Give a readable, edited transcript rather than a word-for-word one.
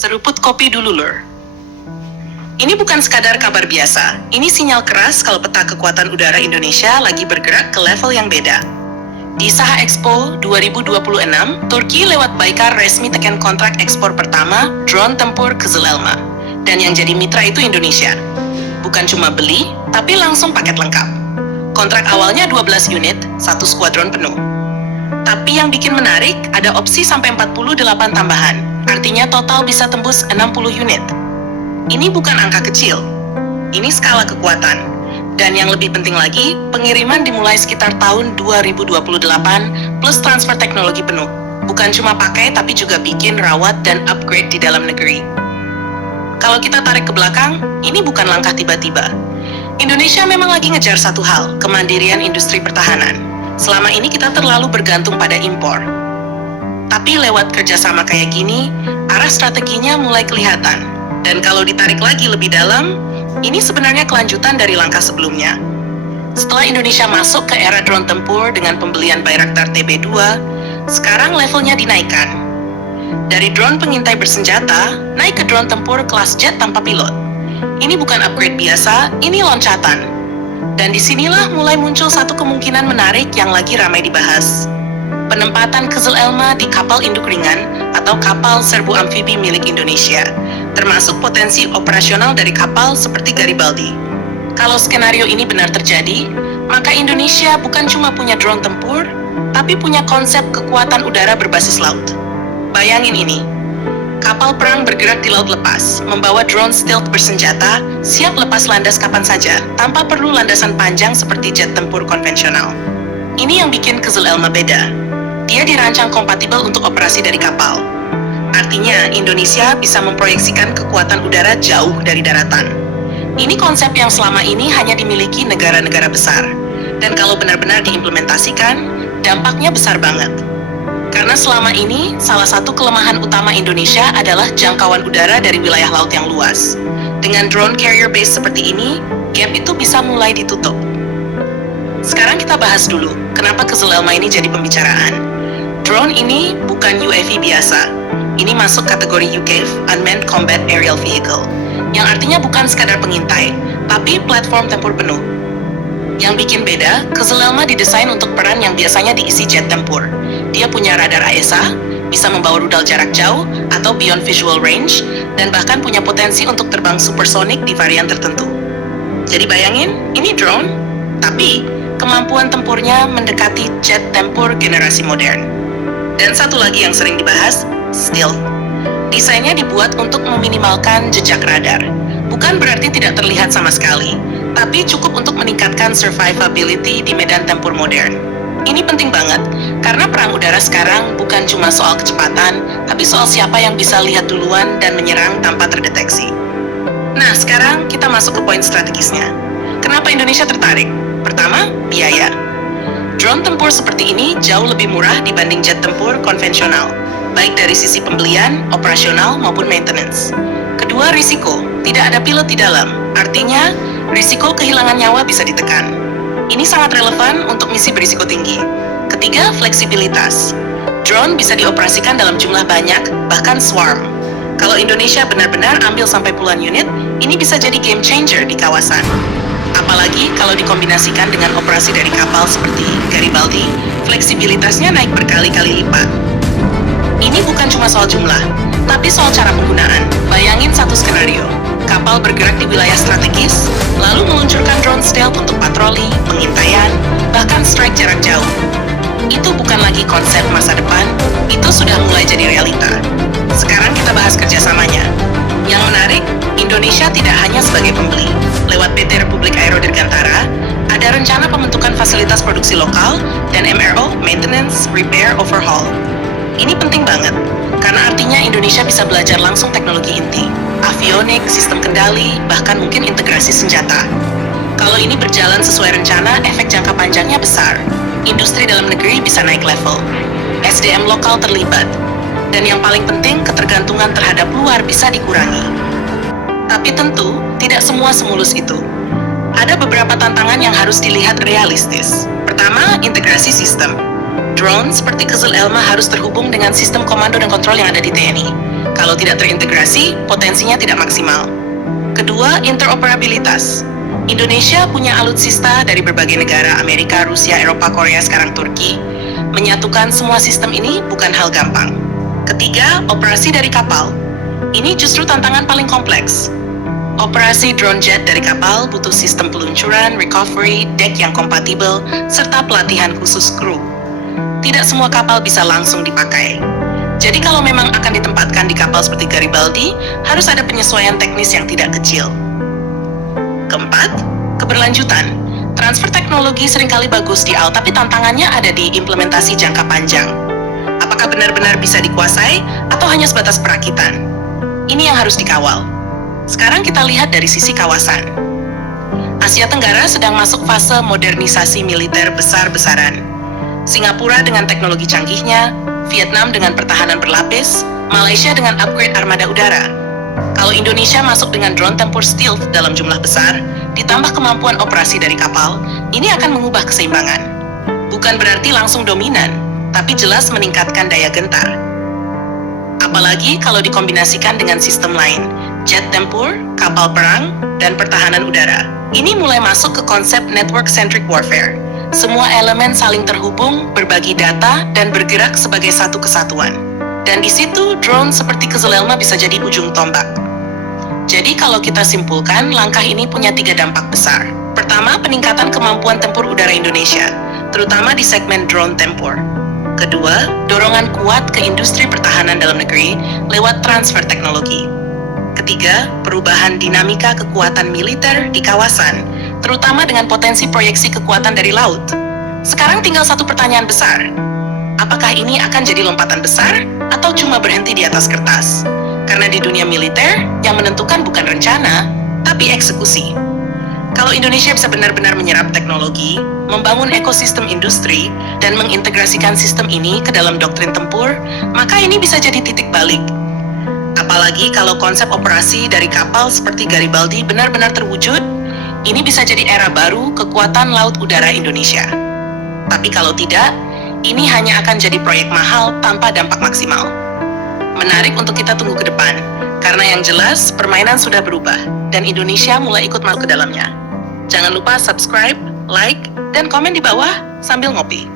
Seruput kopi dulu, Lur. Ini bukan sekadar kabar biasa, ini sinyal keras kalau peta kekuatan udara Indonesia lagi bergerak ke level yang beda. Di Saha Expo 2026, Turki lewat Baykar resmi tekan kontrak ekspor pertama drone tempur Kızıl Elma. Dan yang jadi mitra itu Indonesia. Bukan cuma beli, tapi langsung paket lengkap. Kontrak awalnya 12 unit, satu skuadron penuh. Tapi yang bikin menarik, ada opsi sampai 48 tambahan. Artinya total bisa tembus 60 unit. Ini bukan angka kecil. Ini skala kekuatan. Dan yang lebih penting lagi, pengiriman dimulai sekitar tahun 2028 plus transfer teknologi penuh. Bukan cuma pakai, tapi juga bikin, rawat, dan upgrade di dalam negeri. Kalau kita tarik ke belakang, ini bukan langkah tiba-tiba. Indonesia memang lagi ngejar satu hal, kemandirian industri pertahanan. Selama ini kita terlalu bergantung pada impor. Tapi lewat kerjasama kayak gini, arah strateginya mulai kelihatan. Dan kalau ditarik lagi lebih dalam, ini sebenarnya kelanjutan dari langkah sebelumnya. Setelah Indonesia masuk ke era drone tempur dengan pembelian Bayraktar TB2, sekarang levelnya dinaikkan. Dari drone pengintai bersenjata, naik ke drone tempur kelas jet tanpa pilot. Ini bukan upgrade biasa, ini loncatan. Dan disinilah mulai muncul satu kemungkinan menarik yang lagi ramai dibahas. Penempatan Kızıl Elma di kapal induk ringan atau kapal serbu amfibi milik Indonesia, termasuk potensi operasional dari kapal seperti Garibaldi. Kalau skenario ini benar terjadi, maka Indonesia bukan cuma punya drone tempur, tapi punya konsep kekuatan udara berbasis laut. Bayangin ini, kapal perang bergerak di laut lepas, membawa drone stealth bersenjata, siap lepas landas kapan saja, tanpa perlu landasan panjang seperti jet tempur konvensional. Ini yang bikin Kızıl Elma beda. Dia dirancang kompatibel untuk operasi dari kapal. Artinya, Indonesia bisa memproyeksikan kekuatan udara jauh dari daratan. Ini konsep yang selama ini hanya dimiliki negara-negara besar. Dan kalau benar-benar diimplementasikan, dampaknya besar banget. Karena selama ini, salah satu kelemahan utama Indonesia adalah jangkauan udara dari wilayah laut yang luas. Dengan drone carrier base seperti ini, gap itu bisa mulai ditutup. Sekarang kita bahas dulu, kenapa Kızıl Elma ini jadi pembicaraan. Drone ini bukan UAV biasa. Ini masuk kategori UCAV, Unmanned Combat Aerial Vehicle, yang artinya bukan sekadar pengintai, tapi platform tempur penuh. Yang bikin beda, Kızıl Elma didesain untuk peran yang biasanya diisi jet tempur. Dia punya radar AESA, bisa membawa rudal jarak jauh atau beyond visual range, dan bahkan punya potensi untuk terbang supersonik di varian tertentu. Jadi bayangin, ini drone, tapi kemampuan tempurnya mendekati jet tempur generasi modern. Dan satu lagi yang sering dibahas, stealth. Desainnya dibuat untuk meminimalkan jejak radar. Bukan berarti tidak terlihat sama sekali, tapi cukup untuk meningkatkan survivability di medan tempur modern. Ini penting banget, karena perang udara sekarang bukan cuma soal kecepatan, tapi soal siapa yang bisa lihat duluan dan menyerang tanpa terdeteksi. Nah, sekarang kita masuk ke poin strategisnya. Kenapa Indonesia tertarik? Pertama, biaya. Drone tempur seperti ini jauh lebih murah dibanding jet tempur konvensional, baik dari sisi pembelian, operasional, maupun maintenance. Kedua, risiko. Tidak ada pilot di dalam, artinya risiko kehilangan nyawa bisa ditekan. Ini sangat relevan untuk misi berisiko tinggi. Ketiga, fleksibilitas. Drone bisa dioperasikan dalam jumlah banyak, bahkan swarm. Kalau Indonesia benar-benar ambil sampai puluhan unit, ini bisa jadi game changer di kawasan. Apalagi kalau dikombinasikan dengan operasi dari kapal seperti Garibaldi, fleksibilitasnya naik berkali-kali lipat. Ini bukan cuma soal jumlah, tapi soal cara penggunaan. Bayangin satu skenario, kapal bergerak di wilayah strategis, lalu meluncurkan drone stealth untuk patroli, pengintaian, bahkan strike jarak jauh. Itu bukan lagi konsep masa depan, itu sudah mulai jadi realita. Sekarang kita bahas kerjasamanya. Yang menarik, Indonesia tidak hanya sebagai pembeli. Lewat PT Republik Aero Dirgantara, ada rencana pembentukan fasilitas produksi lokal dan MRO, Maintenance, Repair, Overhaul. Ini penting banget, karena artinya Indonesia bisa belajar langsung teknologi inti, avionik, sistem kendali, bahkan mungkin integrasi senjata. Kalau ini berjalan sesuai rencana, efek jangka panjangnya besar. Industri dalam negeri bisa naik level. SDM lokal terlibat. Dan yang paling penting, ketergantungan terhadap luar bisa dikurangi. Tapi tentu, tidak semua semulus itu. Ada beberapa tantangan yang harus dilihat realistis. Pertama, integrasi sistem. Drone seperti Kızıl Elma harus terhubung dengan sistem komando dan kontrol yang ada di TNI. Kalau tidak terintegrasi, potensinya tidak maksimal. Kedua, interoperabilitas. Indonesia punya alutsista dari berbagai negara, Amerika, Rusia, Eropa, Korea, sekarang Turki. Menyatukan semua sistem ini bukan hal gampang. Ketiga, operasi dari kapal. Ini justru tantangan paling kompleks. Operasi drone jet dari kapal butuh sistem peluncuran, recovery, deck yang kompatibel, serta pelatihan khusus kru. Tidak semua kapal bisa langsung dipakai. Jadi kalau memang akan ditempatkan di kapal seperti Garibaldi, harus ada penyesuaian teknis yang tidak kecil. Keempat, keberlanjutan. Transfer teknologi seringkali bagus di awal, tapi tantangannya ada di implementasi jangka panjang. Apakah benar-benar bisa dikuasai, atau hanya sebatas perakitan? Ini yang harus dikawal. Sekarang kita lihat dari sisi kawasan. Asia Tenggara sedang masuk fase modernisasi militer besar-besaran. Singapura dengan teknologi canggihnya, Vietnam dengan pertahanan berlapis, Malaysia dengan upgrade armada udara. Kalau Indonesia masuk dengan drone tempur stealth dalam jumlah besar, ditambah kemampuan operasi dari kapal, ini akan mengubah keseimbangan. Bukan berarti langsung dominan, tapi jelas meningkatkan daya gentar. Apalagi kalau dikombinasikan dengan sistem lain, jet tempur, kapal perang, dan pertahanan udara. Ini mulai masuk ke konsep network-centric warfare. Semua elemen saling terhubung, berbagi data, dan bergerak sebagai satu kesatuan. Dan di situ, drone seperti Kızıl Elma bisa jadi ujung tombak. Jadi kalau kita simpulkan, langkah ini punya 3 dampak besar. Pertama, peningkatan kemampuan tempur udara Indonesia, terutama di segmen drone tempur. Kedua, dorongan kuat ke industri pertahanan dalam negeri lewat transfer teknologi. Ketiga, perubahan dinamika kekuatan militer di kawasan, terutama dengan potensi proyeksi kekuatan dari laut. Sekarang tinggal satu pertanyaan besar. Apakah ini akan jadi lompatan besar atau cuma berhenti di atas kertas? Karena di dunia militer, yang menentukan bukan rencana, tapi eksekusi. Kalau Indonesia bisa benar-benar menyerap teknologi, membangun ekosistem industri, dan mengintegrasikan sistem ini ke dalam doktrin tempur, maka ini bisa jadi titik balik. Apalagi kalau konsep operasi dari kapal seperti Garibaldi benar-benar terwujud, ini bisa jadi era baru kekuatan laut udara Indonesia. Tapi kalau tidak, ini hanya akan jadi proyek mahal tanpa dampak maksimal. Menarik untuk kita tunggu ke depan, karena yang jelas permainan sudah berubah, dan Indonesia mulai ikut masuk ke dalamnya. Jangan lupa subscribe, like, dan komen di bawah sambil ngopi.